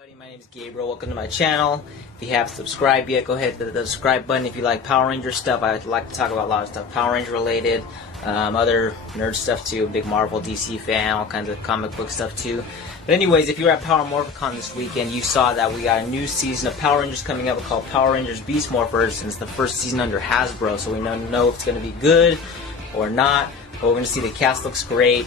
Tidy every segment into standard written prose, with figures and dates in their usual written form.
Everybody, my name is Gabriel. Welcome to my channel. If you haven't subscribed yet, go ahead to the subscribe button. If you like Power Ranger stuff, I like to talk about a lot of stuff Power Ranger related, other nerd stuff too. Big Marvel, DC fan, all kinds of comic book stuff too. But anyways, if you were at Power Morphicon this weekend, you saw that we got a new season of Power Rangers coming up called Power Rangers Beast Morphers, and it's the first season under Hasbro, so we don't know if it's going to be good or not. But we're going to see the cast looks great,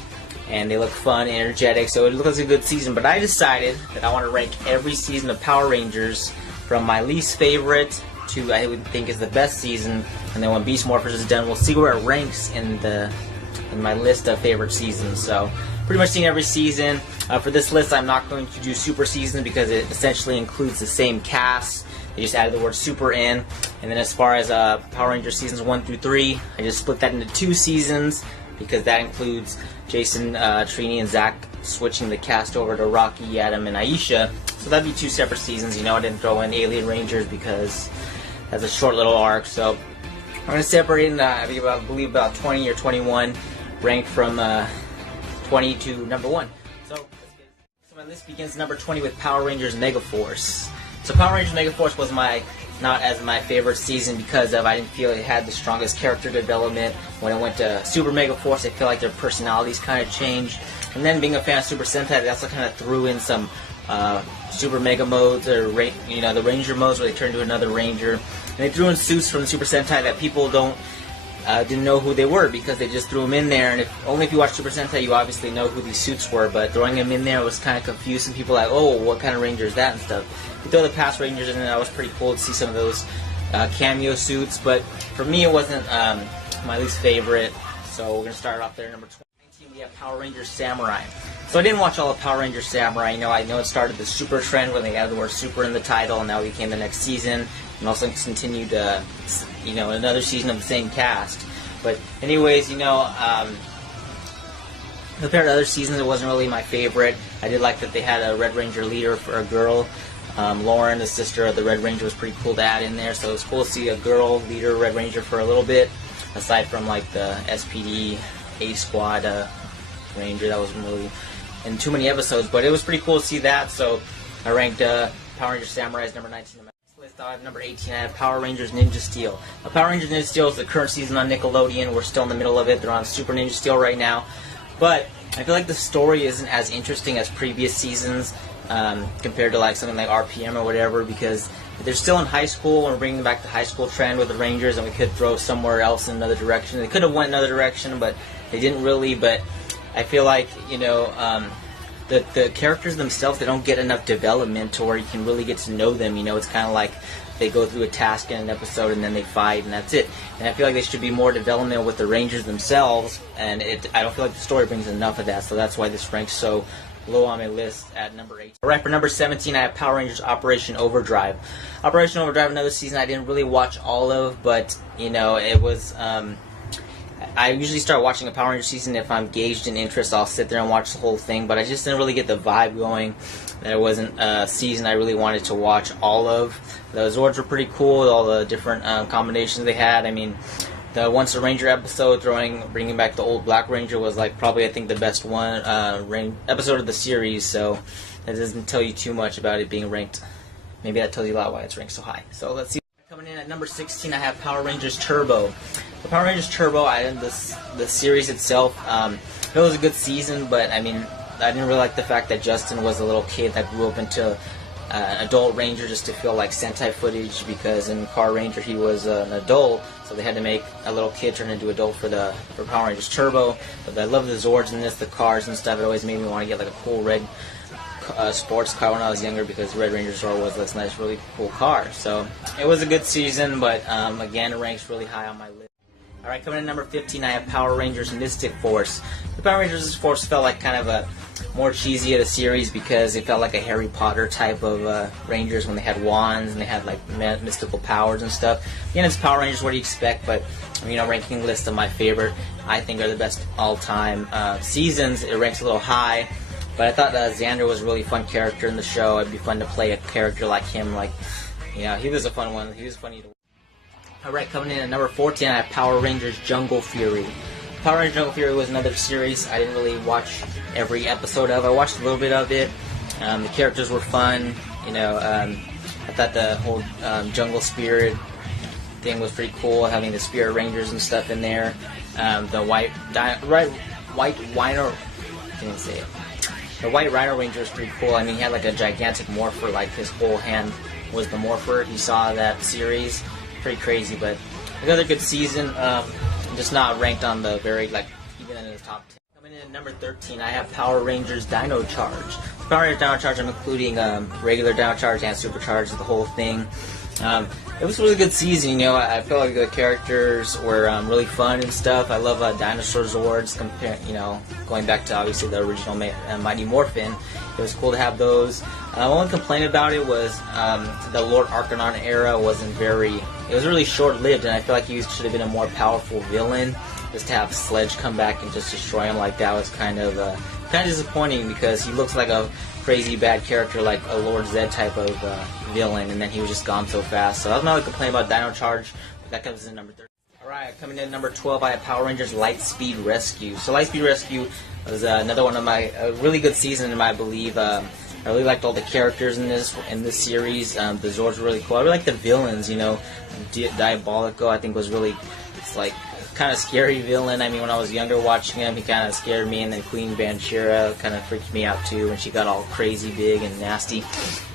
and they look fun, energetic, so it looks like a good season. But I decided that I want to rank every season of Power Rangers from my least favorite to I would think is the best season, and then when Beast Morphers is done, we'll see where it ranks in my list of favorite seasons. So pretty much seeing every season. For this list, I'm not going to do super seasons because it essentially includes the same cast. They just added the word super in. And then as far as Power Rangers seasons 1 through 3, I just split that into 2 seasons because that includes Jason, Trini, and Zach switching the cast over to Rocky, Adam, and Aisha. So that'd be 2 separate seasons. You know, I didn't throw in Alien Rangers because that's a short little arc. So I'm going to separate in, I believe about 20 or 21, ranked from 20 to number 1. So my list begins number 20 with Power Rangers Megaforce. So Power Rangers Megaforce was not as my favorite season because I didn't feel it had the strongest character development. When it went to Super Megaforce, I feel like their personalities kind of changed. And then being a fan of Super Sentai, they also kind of threw in some Super Mega modes, or the Ranger modes where they turn into another Ranger. And they threw in suits from Super Sentai that people didn't know who they were because they just threw them in there. And only if you watch Super Sentai, you obviously know who these suits were. But throwing them in there was kind of confusing. People like, oh, what kind of Ranger is that and stuff. You throw the past Rangers in there, that was pretty cool to see some of those cameo suits. But for me, it wasn't my least favorite. So we're gonna start off there. Number 19, we have Power Rangers Samurai. So I didn't watch all of Power Rangers Samurai. I know it started the super trend when they added the word super in the title, and now it became the next season, and also continued, another season of the same cast. But anyways, compared to other seasons, it wasn't really my favorite. I did like that they had a Red Ranger leader for a girl. Lauren, the sister of the Red Ranger, was pretty cool to add in there, so it was cool to see a girl leader Red Ranger for a little bit, aside from like the SPD A-Squad Ranger. That wasn't really in too many episodes, but it was pretty cool to see that, so I ranked Power Rangers Samurai as number 19. I have number 18. I have Power Rangers Ninja Steel. Power Rangers Ninja Steel is the current season on Nickelodeon. We're still in the middle of it. They're on Super Ninja Steel right now, but I feel like the story isn't as interesting as previous seasons compared to like something like RPM or whatever, because they're still in high school and we're bringing back the high school trend with the Rangers, and we could throw somewhere else in another direction. They could have went another direction, but they didn't really. But I feel like the characters themselves, they don't get enough development to where you can really get to know them. It's kind of like they go through a task in an episode and then they fight and that's it. And I feel like there should be more development with the Rangers themselves, and I don't feel like the story brings enough of that, so that's why this ranks so low on my list at number 8. Alright, for number 17, I have Power Rangers Operation Overdrive. Operation Overdrive, another season I didn't really watch all of, but it was I usually start watching a Power Ranger season if I'm gauged in interest. I'll sit there and watch the whole thing, but I just didn't really get the vibe going. There wasn't a season I really wanted to watch all of. The Zords were pretty cool, all the different combinations they had. I mean, the Once a Ranger episode, bringing back the old Black Ranger, was like probably, I think, the best one episode of the series, so that doesn't tell you too much about it being ranked. Maybe that tells you a lot why it's ranked so high. So let's see. Coming in at number 16, I have Power Rangers Turbo. The Power Rangers Turbo, the series itself, it was a good season, but I mean, I didn't really like the fact that Justin was a little kid that grew up into an adult Ranger just to feel like Sentai footage, because in Car Ranger he was an adult, so they had to make a little kid turn into adult for Power Rangers Turbo. But I love the Zords in this, the cars and stuff. It always made me want to get like a cool red sports car when I was younger, because Red Ranger Zord was this nice, really cool car. So it was a good season, but again, it ranks really high on my list. Alright, coming in at number 15, I have Power Rangers Mystic Force. The Power Rangers Mystic Force felt like kind of a more cheesy of the series because it felt like a Harry Potter type of Rangers when they had wands and they had like mystical powers and stuff. Again, it's Power Rangers, what do you expect? But ranking list of my favorite, I think, are the best all-time seasons. It ranks a little high, but I thought Xander was a really fun character in the show. It'd be fun to play a character like him. He was a fun one. He was funny to watch. Alright, coming in at number 14, I have Power Rangers Jungle Fury. Power Rangers Jungle Fury was another series I didn't really watch every episode of. I watched a little bit of it. The characters were fun. I thought the whole jungle spirit thing was pretty cool, having the spirit rangers and stuff in there. The white rhino, I can't even say it. The white rhino ranger is pretty cool. I mean, he had like a gigantic morpher, like his whole hand was the morpher. You saw that series, pretty crazy. But another good season. Just not ranked on the very even in the top 10. Coming in at number 13, I have Power Rangers Dino Charge. Power Rangers Dino Charge, I'm including regular Dino Charge and Supercharge, the whole thing. It was a really good season. I feel like the characters were really fun and stuff. I love Dinosaur Zords. Going back to obviously the original Mighty Morphin, it was cool to have those. Only complaint about it was the Lord Arcanon era wasn't very. It was really short-lived, and I feel like he should have been a more powerful villain. Just to have Sledge come back and just destroy him like that was kind of disappointing, because he looks like a crazy bad character, like a Lord Zed type of villain, and then he was just gone so fast. So that was another complaint about Dino Charge. But that comes in number 13. Alright, coming in at number 12, I have Power Rangers Lightspeed Rescue. So Lightspeed Rescue was another one of my really good season, I believe. I really liked all the characters in this series. The Zords were really cool. I really liked the villains. Diabolico, I think, was really kind of scary villain. I mean, when I was younger watching him, he kind of scared me, and then Queen Banshira kind of freaked me out too when she got all crazy big and nasty.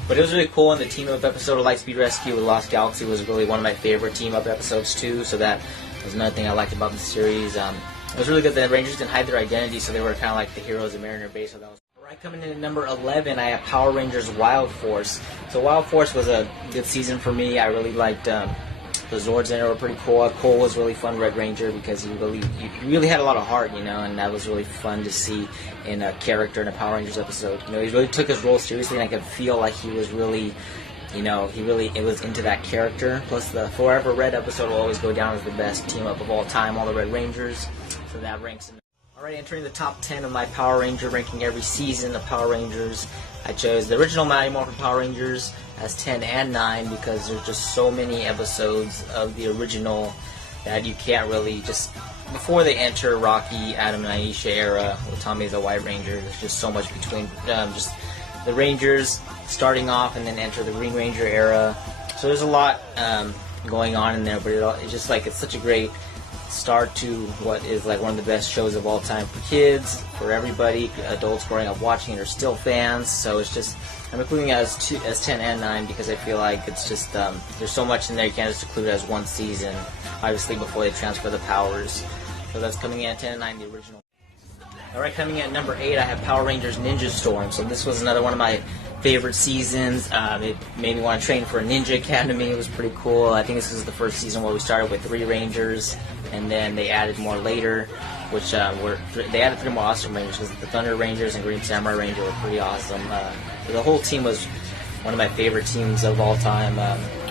But it was really cool, and the team-up episode of Lightspeed Rescue with Lost Galaxy was really one of my favorite team-up episodes too, so that was another thing I liked about the series. It was really good that the Rangers didn't hide their identity, so they were kind of like the heroes of Mariner Bay, so that was Alright, coming in at number 11, I have Power Rangers Wild Force. So Wild Force was a good season for me. I really liked the Zords in it were pretty cool. Cole was really fun, Red Ranger, because he really had a lot of heart, and that was really fun to see in a character in a Power Rangers episode. He really took his role seriously, and I could feel like he was really, it was into that character. Plus, the Forever Red episode will always go down as the best team up of all time, all the Red Rangers. So that ranks in. Alright, entering the top 10 of my Power Ranger ranking every season of Power Rangers, I chose the original Mighty Morphin Power Rangers as 10 and 9 because there's just so many episodes of the original that you can't really just... Before they enter Rocky, Adam, and Aisha era with Tommy as a White Ranger, there's just so much between just the Rangers starting off and then enter the Green Ranger era. So there's a lot going on in there, but it's just it's such a great start to what is one of the best shows of all time for kids, for everybody. Adults growing up watching it are still fans, so it's just, I'm including it as 10 and 9 because I feel like it's just there's so much in there, you can't just include it as one season, obviously, before they transfer the powers. So that's coming in at 10 and 9, the original. Alright, coming in at number 8, I have Power Rangers Ninja Storm. So this was another one of my favorite seasons. It made me want to train for a ninja academy. It was pretty cool. I think this was the first season where we started with 3 Rangers, and then they added more later, which they added 3 more awesome Rangers, because the Thunder Rangers and Green Samurai Ranger were pretty awesome. The whole team was one of my favorite teams of all time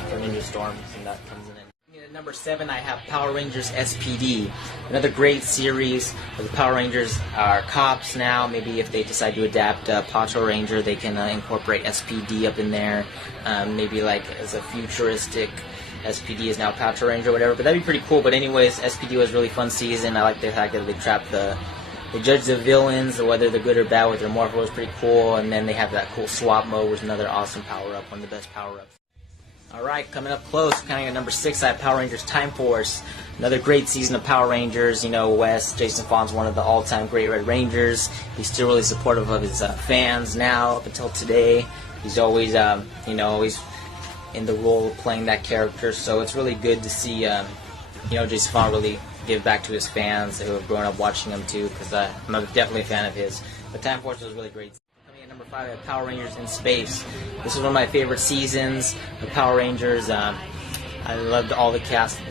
for Ninja Storm, and that comes in. At number 7, I have Power Rangers SPD. Another great series where the Power Rangers are cops now. Maybe if they decide to adapt Patrol Ranger, they can incorporate SPD up in there. Maybe as a futuristic SPD is now Patrol Ranger or whatever, but that'd be pretty cool. But anyways, SPD was a really fun season. I like the fact that they trapped they judge the villains, whether they're good or bad with their morpho was pretty cool, and then they have that cool swap mode, which is another awesome power-up, one of the best power-ups. Alright, coming up close, coming at number 6, I have Power Rangers Time Force. Another great season of Power Rangers. Wes, Jason Fawn's one of the all-time great Red Rangers. He's still really supportive of his fans now, up until today. He's always, always in the role of playing that character, so it's really good to see, Jason Fawn really give back to his fans who have grown up watching him too, because I'm definitely a fan of his. But Time Force was really great. Coming at number 5, I have Power Rangers in Space. This is one of my favorite seasons of Power Rangers. I loved all the cast of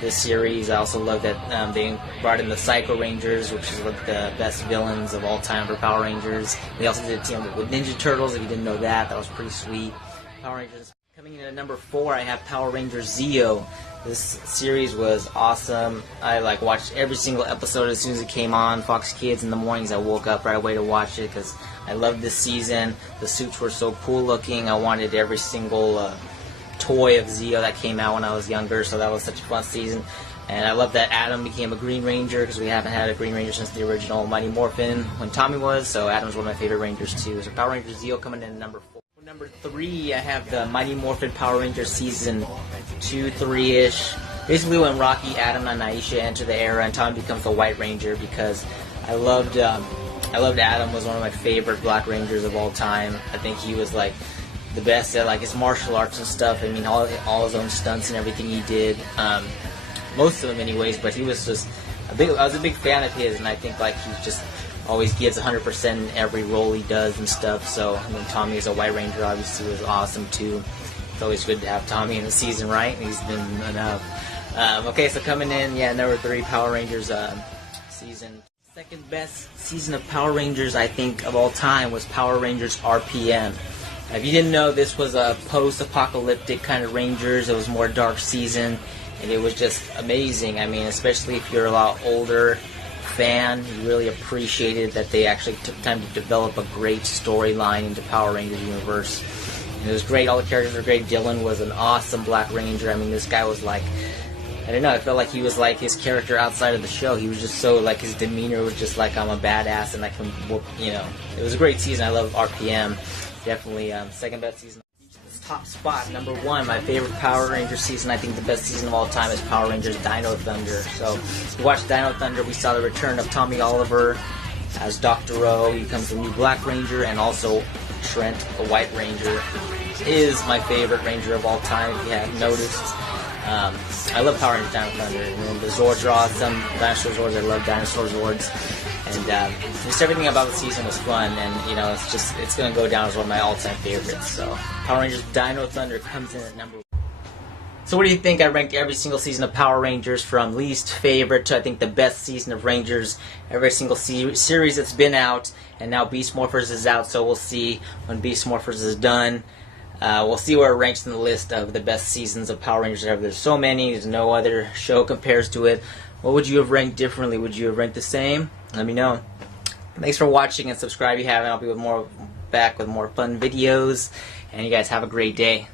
this series. I also love that they brought in the Psycho Rangers, which is one of the best villains of all time for Power Rangers. They also did a team with Ninja Turtles. If you didn't know that was pretty sweet. Power Rangers. Coming in at number 4, I have Power Rangers Zeo. This series was awesome. I watched every single episode as soon as it came on Fox Kids in the mornings. I woke up right away to watch it because I loved this season. The suits were so cool looking. I wanted every single toy of Zeo that came out when I was younger, so that was such a fun season. And I love that Adam became a Green Ranger, because we haven't had a Green Ranger since the original Mighty Morphin when Tommy was, so Adam's one of my favorite Rangers too. So Power Rangers Zeo coming in at number 4. Number 3, I have the Mighty Morphin Power Rangers season 2, 3-ish. Basically when Rocky, Adam, and Aisha enter the era and Tommy becomes the White Ranger, because I loved Adam. Was one of my favorite Black Rangers of all time. I think he was like the best at like his martial arts and stuff. I mean, all his own stunts and everything he did. Most of them anyways, but he was just I was a big fan of his, and I think like he just always gives 100% in every role he does and stuff. So I mean, Tommy as a White Ranger obviously was awesome too. It's always good to have Tommy in the season, right? He's been enough. Okay, so coming in, number 3, Power Rangers season. Second best season of Power Rangers, I think, of all time was Power Rangers RPM. If you didn't know, this was a post-apocalyptic kind of Rangers. It was more dark season, and it was just amazing. I mean, especially if you're a lot older fan, you really appreciated that they actually took time to develop a great storyline into Power Rangers universe. And it was great. All the characters were great. Dylan was an awesome Black Ranger. I mean, this guy was like, I don't know, I felt like he was like his character outside of the show. He was just so, like, his demeanor was just like, I'm a badass and I can whoop, you know. It was a great season. I love RPM. Definitely second best season. Top spot, number 1, my favorite Power Ranger season. I think the best season of all time is Power Rangers Dino Thunder. So, if you watched Dino Thunder, we saw the return of Tommy Oliver as Dr. O. He becomes the new Black Ranger, and also Trent, the White Ranger, is my favorite Ranger of all time, if you have noticed. I love Power Rangers Dino Thunder. And the Zords are awesome. Dinosaur Zords, I love Dinosaur Zords. And just everything about the season was fun, and you know, it's going to go down as one of my all-time favorites. So Power Rangers Dino Thunder comes in at number 1. So what do you think? I ranked every single season of Power Rangers from least favorite to I think the best season of Rangers. Every single series that's been out, and now Beast Morphers is out, so we'll see when Beast Morphers is done. We'll see where it ranks in the list of the best seasons of Power Rangers ever. There's so many, there's no other show compares to it. What would you have ranked differently? Would you have ranked the same? Let me know. Thanks for watching, and subscribe if you haven't. I'll be back with more fun videos, and you guys have a great day.